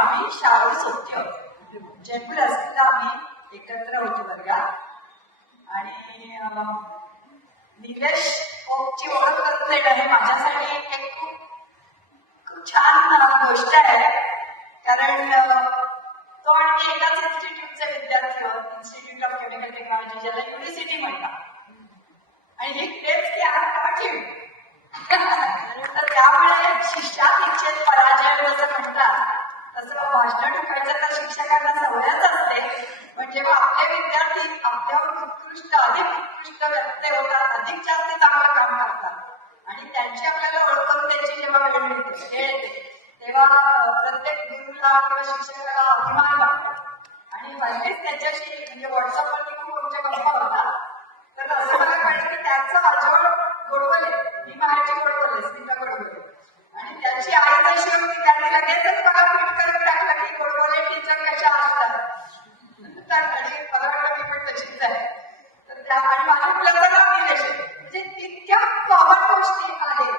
आम्ही शाळू सोबती होतो. जयपूर असलेला आम्ही एकत्र होतो वर्गात. आणि निलेश ओकची ओळख करून देणं हे माझ्यासाठी एक खूप छान गोष्ट आहे. कारण तो आणखी एकाच इन्स्टिट्यूटचे विद्यार्थी होत, इन्स्टिट्यूट ऑफ केमिकल टेक्नॉलॉजी, ज्याला युनिव्हर्सिटी म्हणतात. आणि ही क्रेज की आज का ठेवली तर त्यामुळे शिष्यात इच्छेत पराजय जसं म्हणतात तसं भाषण ठोकायचं तर शिक्षकांना सवयच असते. पण जेव्हा आपले विद्यार्थी आपल्यावर उत्कृष्ट अधिक उत्कृष्ट व्यक्त होतात, अधिक जास्त चांगलं काम करतात आणि त्यांची आपल्याला ओळख करून त्याची जेव्हा वेळ मिळते, वेळ येते, तेव्हा प्रत्येक गुरुला किंवा शिक्षकाला अभिमान वाटतो. आणि पहिलेच त्याच्याशी म्हणजे व्हॉट्सअपवरती खूप आमच्या गप्पा होता. तर असं मला कळलं की त्याचं माझ्यावर गोडवले, मी माझी गोडवले, स्मिता गोडवले. आणि त्याची आई कशी होती, त्यांनी लगेचच मला ट्विट करून टाकलं की गोडवले टीचर कशा असतात. आणि मला वाटलं मी पण तशीच आहे. तर त्या आणि माझ्या मुलाचं नाव निलेश आहे. म्हणजे तितक्या कॉमन गोष्टी आहेत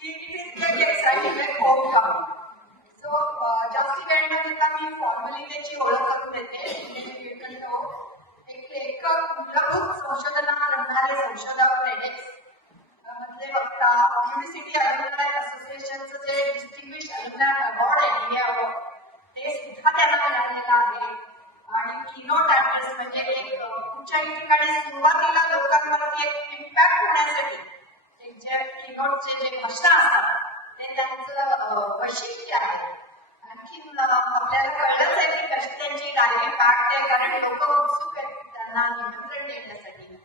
की it is exciting like home coming. So जास्ती वेळ न घेता मी फॉर्मली त्याची ओळख करून देते. एक लेखक, मूलभूत संशोधनात रमणारे संशोधक, टेडेक्स मधले वक्ता, युनिव्हर्सिटी अल्युमनाय असोसिएशनचं जे डिस्टिंग्विश अल्युमनाय अवॉर्ड आहे, हे अवॉर्ड, ते सुद्धा त्यांना मिळालेलं आहे. आणि कीनोट ऍड्रेस म्हणजे एक कुठच्याही ठिकाणी सुरुवातीला लोकांवरती एक इम्पॅक्ट होण्यासाठी एक जे कीनोटचे जे भाषण असतात ते त्यांचं वैशिष्ट्य आहे. आणखी आपल्याला कळलंच आहे की कशी त्यांची डायरेक्ट इम्पॅक्ट आहे, कारण लोक उत्सुक आहेत त्यांना निमंत्रण देण्यासाठी.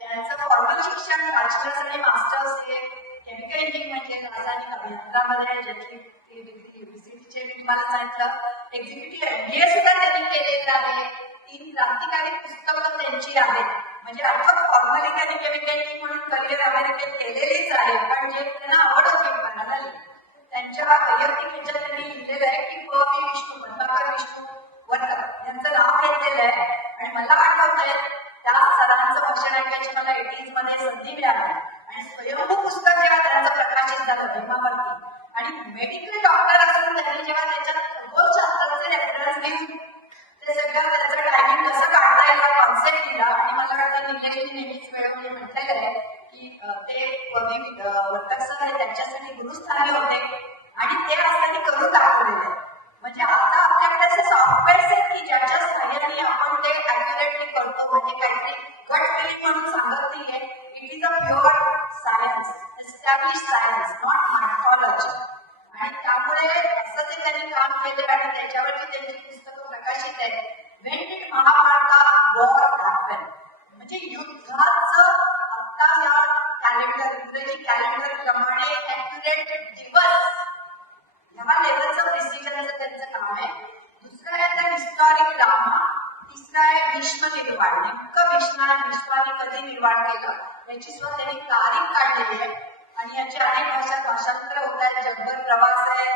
त्यांचं फॉर्मल शिक्षण बॅचलर्स आणि मास्टर्स हे केमिकल इंजिनिअरिंग म्हणजे रासायनिक अभियंत्रामध्ये ज्याची युनिव्हर्सिटीचे मी तुम्हाला सांगितलं. एक्झिक्युटिव्ह MBA सुद्धा त्यांनी केलेलं आहे. 3 क्रांतिकारी पुस्तकं त्यांची आहेत. म्हणजे अर्थात फॉर्मली त्यांनी केमिकल इंजिनिअरिंग म्हणून करिअर अमेरिकेत केलेलीच आहे, पण जे त्यांना आवड होती म्हणाली त्यांच्या वैयक्तिक ह्याच्यात त्यांनी लिहिलेलं आहे की प. विष्णू पद्माकर विष्णू वर्कर यांचं नाव घेतलेलं आहे. आणि मला आठवत आहे त्या सरांचं भाषण ऐकायची मला 80s मध्ये संधी मिळाली. आणि स्वयंभू पुस्तक जेव्हा त्यांचं प्रकाशित झालं भीमावरती, आणि मेडिकल डॉक्टर असून त्यांनी जेव्हा त्याच्यात खगोलशास्त्राचे रेफरन्स घेऊन ते सगळं त्याचं टायमिंग कसं काढता येईल हा कॉन्सेप्ट दिला. आणि मला वाटतं निलेशने नेहमीच वेळोवेळी म्हटलेलं आहे की ते वर्कर सर हे त्यांच्यासाठी गुरुस्थानी होते आणि ते असताना करून दाखवलेलं आहे. म्हणजे आता आपल्याकडे असे सॉफ्टवेअर्स आहेत की ज्याच्या सहाय्याने आपण ते ऍक्युरेटली करतो. म्हणजे काहीतरी गट फिलिंग म्हणून सांगत नाहीये. It is a pure science, establish science, not mythology. आणि त्यामुळे असं जे त्यांनी काम केलं आणि त्याच्यावरची त्यांची पुस्तकं प्रकाशित आहेत. When did Mahabharata war happen, म्हणजे युद्धाचं आता या कॅलेंडर, इंग्रजी कॅलेंडर प्रमाणे ऍक्युरेट दिवस ह्या लेवलचं प्रिसिजनचं त्यांचं काम आहे. दुसरं आहे तर हिस्टॉरिक ड्रामा. तिसरं आहे भीष्म निर्वाण. नेमकं भीष्माने कधी निर्वाण केलं याची सुद्धा त्यांनी तारीख काढलेली आहे. आणि याची अनेक भाषात भाषांतर होत आहेत, जगभर प्रवास आहे.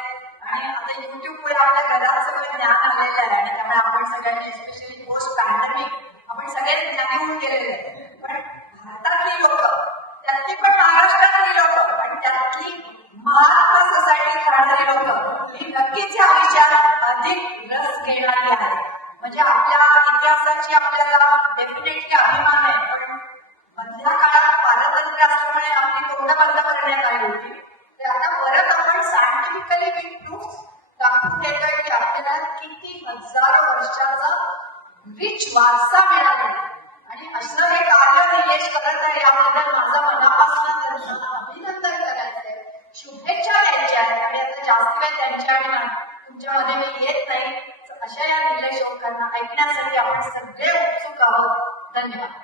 आणि आता युट्यूबमुळे आपल्या घरात सगळं ज्ञान आलेलं आहे आणि त्यामुळे आपण सगळ्यांनी एस्पेशली पोस्ट पॅन्डेमिक आपण सगळेच ज्ञानी होऊन गेलेले आहे. पण भारतातली लोक, त्यातली पण महाराष्ट्रातली लोक आणि त्यातली महात्मा सोसायटीत राहणारी लोक ही नक्कीच या विषयात अधिक रस घेणारी आहे. म्हणजे आपल्या इतिहासाची आपल्याला डेफिनेटली अभिमान आहे. पण मधल्या काळात पारतंत्र्य असल्यामुळे आपली तोंड बंद करण्यात आली होती. तर आता परत आपण सायंटिफिकली विथ प्रूफ दाखवून देतोय की आपल्याला किती हजारो वर्षाचा रिच वारसा मिळाला. आणि असं हे कार्य निलेश करत आहे याबद्दल माझं मनापासून त्यांचं अभिनंदन करायचंय, शुभेच्छा द्यायच्या आहेत. आणि आता जास्त वेळ त्यांच्या आणि तुमच्यामध्ये मी येत नाही. अशा या निलेश लोकांना ऐकण्यासाठी आपण सगळे उत्सुक आहोत. धन्यवाद.